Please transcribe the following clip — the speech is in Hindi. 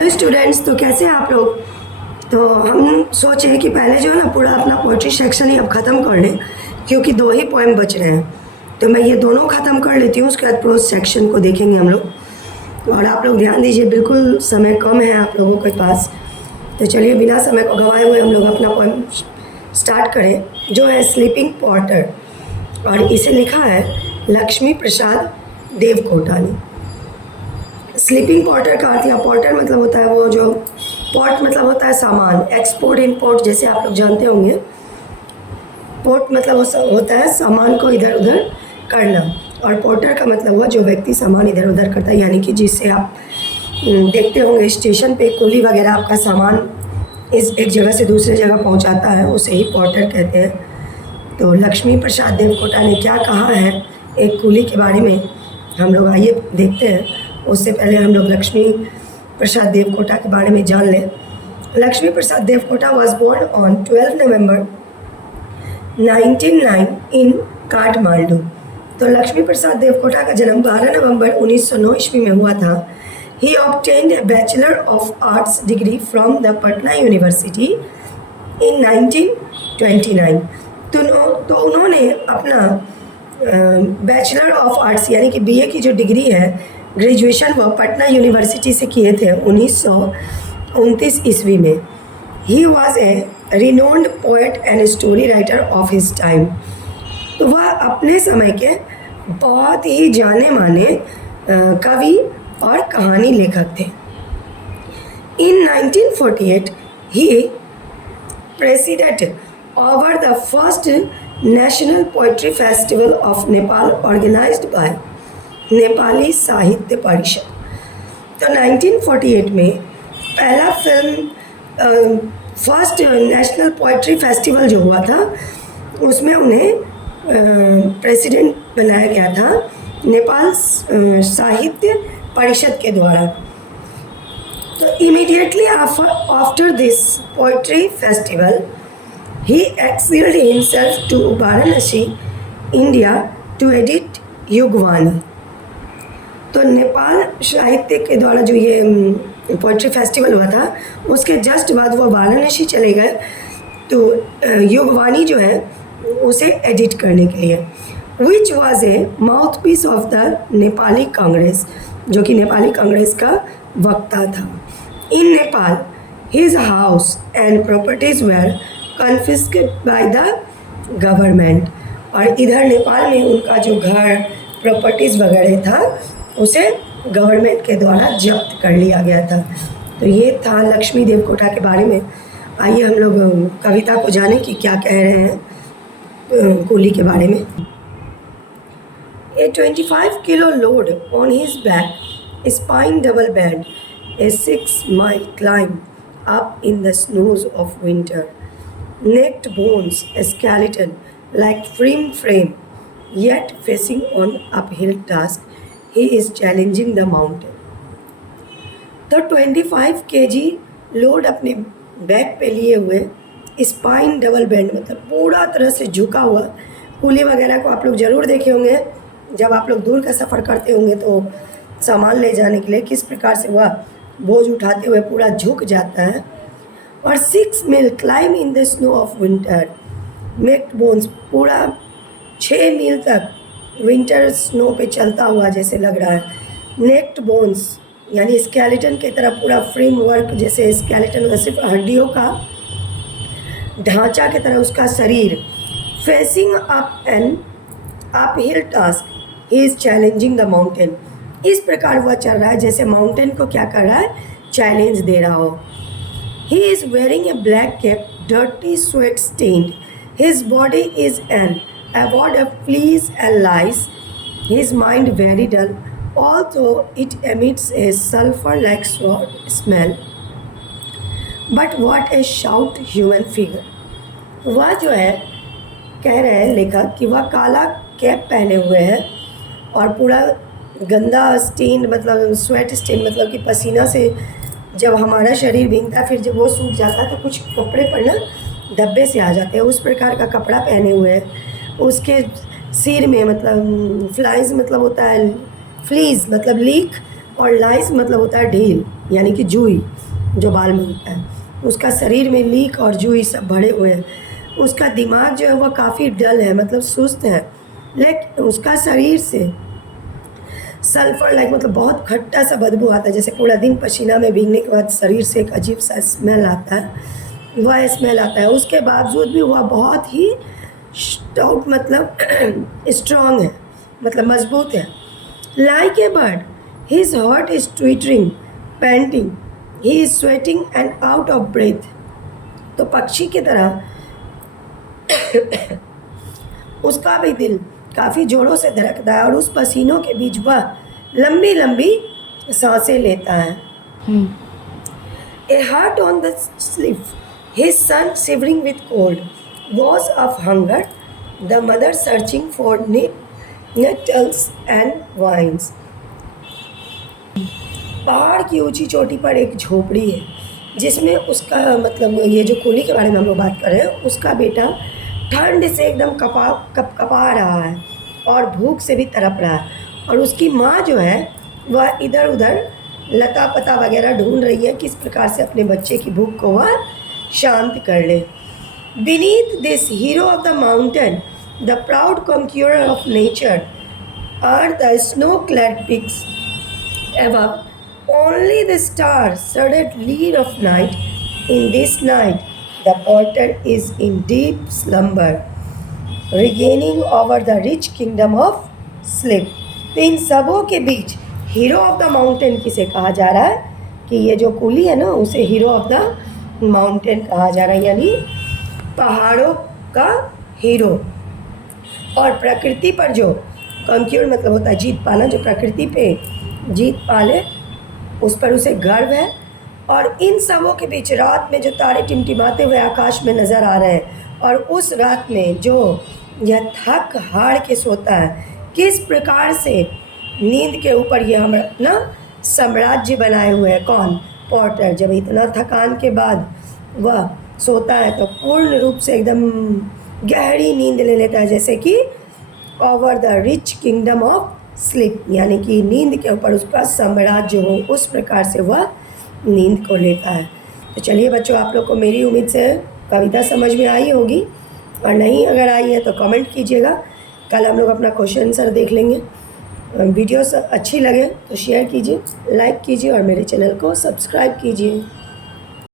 हेलो स्टूडेंट्स, तो कैसे हैं आप लोग। तो हम सोचे कि पहले जो है ना पूरा अपना पोइट्री सेक्शन ही अब ख़त्म कर लें, क्योंकि 2 ही पोएम बच रहे हैं। तो मैं ये दोनों ख़त्म कर लेती हूँ, उसके बाद प्रोज सेक्शन को देखेंगे हम लोग। और आप लोग ध्यान दीजिए, बिल्कुल समय कम है आप लोगों के पास। तो चलिए बिना समय को गंवाए हुए हम लोग अपना पोएम स्टार्ट करें, जो है स्लीपिंग पॉटर, और इसे लिखा है लक्ष्मी प्रसाद देवकोटा ने। स्लीपिंग पॉटर का अर्थ, या पॉटर मतलब होता है वो जो, पॉट मतलब होता है सामान, एक्सपोर्ट इम्पोर्ट जैसे आप लोग जानते होंगे। पोर्ट मतलब होता है सामान को इधर उधर करना, और पॉटर का मतलब हुआ जो व्यक्ति सामान इधर उधर करता है, यानी कि जिससे आप देखते होंगे स्टेशन पे कुली वगैरह आपका सामान इस एक जगह से दूसरी जगह पहुंचाता है, उसे ही पॉटर कहते हैं। तो लक्ष्मी प्रसाद देवकोटा ने क्या कहा है एक कुली के बारे में, हम लोग आइए देखते हैं। उससे पहले हम लोग लक्ष्मी प्रसाद देवकोटा के बारे में जान लें। लक्ष्मी प्रसाद देवकोटा वॉज बोर्न ऑन 12 नवंबर 1909 इन काठमांडू। तो लक्ष्मी प्रसाद देवकोटा का जन्म 12 नवंबर 1909 ईस्वी में हुआ था। He obtained a bachelor of arts degree from the Patna university in 1929। तो उन्होंने अपना बैचलर ऑफ आर्ट्स यानी कि बीए की जो डिग्री है, ग्रेजुएशन वह पटना यूनिवर्सिटी से किए थे 1929 ईस्वी में। He was a renowned poet and story writer of his time. तो वह अपने समय के बहुत ही जाने माने कवि और कहानी लेखक थे। इन 1948 ही presided over the first National Poetry Festival of Nepal organized by Nepali साहित्य परिषद। तो 1948 में पहला फर्स्ट नेशनल पोइट्री फेस्टिवल जो हुआ था, उसमें उन्हें प्रेसिडेंट बनाया गया था नेपाल साहित्य परिषद के द्वारा। तो immediately after this poetry festival he exiled himself to Varanasi India to edit Yugvani. तो नेपाल साहित्य के द्वारा जो ये पोइट्री फेस्टिवल हुआ था, उसके जस्ट बाद वो वाराणसी चले गए, तो युगवानी जो है उसे एडिट करने के लिए, which was a mouthpiece of the Nepali Congress, जो कि नेपाली कांग्रेस का वक्ता था। In Nepal his house and properties were confiscated by the government. और इधर नेपाल में उनका जो घर प्रॉपर्टीज़ वगैरह था उसे गवर्नमेंट के द्वारा जब्त कर लिया गया था। तो ये था लक्ष्मी देवकोटा के बारे में। आइए हम लोग कविता को जानें कि क्या कह रहे हैं कुली के बारे में। ए 25 kilo load on his back, spine double band, A 6 mile climb up in the snows of winter, necked bones, a skeleton like frame, yet facing on uphill task, he is challenging the mountain। तो 25 kg लोड अपने बैक पे लिए हुए, स्पाइन डबल बैंड मतलब पूरा तरह से झुका हुआ। कुली वगैरह को आप लोग ज़रूर देखे होंगे, जब आप लोग दूर का सफ़र करते होंगे तो सामान ले जाने के लिए किस प्रकार से वह बोझ उठाते हुए पूरा झुक जाता है। और 6 mile climb in the snow of winter, naked bones पूरा 6 मील तक विंटर स्नो पे चलता हुआ जैसे लग रहा है। नेक्ड बोन्स यानी स्केलेटन की तरह पूरा फ्रेम वर्क, जैसे स्केलेटन का सिर्फ हड्डियों का ढांचा की तरह उसका शरीर। Facing up and uphill task, he is challenging the mountain. इस प्रकार वह चल रहा है जैसे माउंटेन को क्या कर रहा है, चैलेंज दे रहा हो। He is wearing a black cap, dirty sweat stained, his body is an abode of fleas and lice, his mind very dull, although it emits a sulfur-like smell. But what a shout human figure! वह जो है कह रहे हैं लेखक कि वह काला कैप पहने हुए है और पूरा गंदा स्टेन मतलब स्वेट स्टेन मतलब कि पसीना से जब हमारा शरीर भीगता है, फिर जब वो सूख जाता है तो कुछ कपड़े पर ना धब्बे से आ जाते हैं, उस प्रकार का कपड़ा पहने हुए है। उसके सिर में मतलब फ्लाइज मतलब होता है फ्लीज मतलब लीक, और लाइस मतलब होता है ढील, यानी कि जूई जो बाल में होता है। उसका शरीर में लीक और जूई सब भरे हुए हैं। उसका दिमाग जो है वह काफ़ी डल है, मतलब सुस्त है, लेकिन उसका शरीर से सल्फर लाइक मतलब बहुत खट्टा सा बदबू आता है, जैसे पूरा दिन पसीना में भीगने के बाद शरीर से एक अजीब सा स्मेल आता है, वह स्मेल आता है। उसके बावजूद भी वह बहुत ही स्टाउट मतलब स्ट्रॉन्ग है, मतलब मजबूत है। Like a bird his heart is twittering panting, he is sweating and out of breath. तो पक्षी की तरह उसका भी दिल काफ़ी जोरों से धड़कता है और उस पसीनों के बीच वह लंबी लंबी सांसें लेता है। A heart on the sleeve, his son shivering with cold, was of hunger, the mother searching for nettles and vines. पहाड़ की ऊंची चोटी पर एक झोपड़ी है जिसमें उसका मतलब ये जो कूली के बारे में हम लोग बात कर रहे हैं, उसका बेटा ठंड से एकदम कपा रहा है और भूख से भी तड़प रहा है, और उसकी माँ जो है वह इधर उधर लता पता वगैरह ढूंढ रही है किस प्रकार से अपने बच्चे की भूख को वह शांत कर ले। Beneath this hero of the mountain, the proud conqueror of nature, are the snow clad peaks above, only the star-studded lead of night. In this night, the pointer is in deep slumber, regaining over the rich kingdom of sleep. तो इन सबों के बीच हीरो ऑफ द माउंटेन किसे कहा जा रहा है कि ये जो कूली है ना, उसे हीरो ऑफ द माउंटेन कहा जा रहा है, यानी पहाड़ों का हीरो। और प्रकृति पर जो कंक्यूर मतलब होता है जीत पाना, जो प्रकृति पे जीत पाले उस पर उसे गर्व है। और इन सबों के बीच रात में जो तारे टिमटिमाते हुए आकाश में नज़र आ रहे हैं, और उस रात में जो यह थक हार के सोता है, किस प्रकार से नींद के ऊपर यह हम अपना साम्राज्य बनाए हुए है। कौन? पॉटर। जब इतना थकान के बाद वह सोता है तो पूर्ण रूप से एकदम गहरी नींद ले लेता है, जैसे कि over the rich kingdom of sleep, यानी कि नींद के ऊपर उसका साम्राज्य हो, उस प्रकार से वह नींद को लेता है। तो चलिए बच्चों, आप लोग को मेरी उम्मीद से कविता समझ में आई होगी, और नहीं अगर आई है तो कमेंट कीजिएगा। कल हम लोग अपना क्वेश्चन आंसर देख लेंगे। वीडियो अच्छी लगे तो शेयर कीजिए, लाइक कीजिए और मेरे चैनल को सब्सक्राइब कीजिए।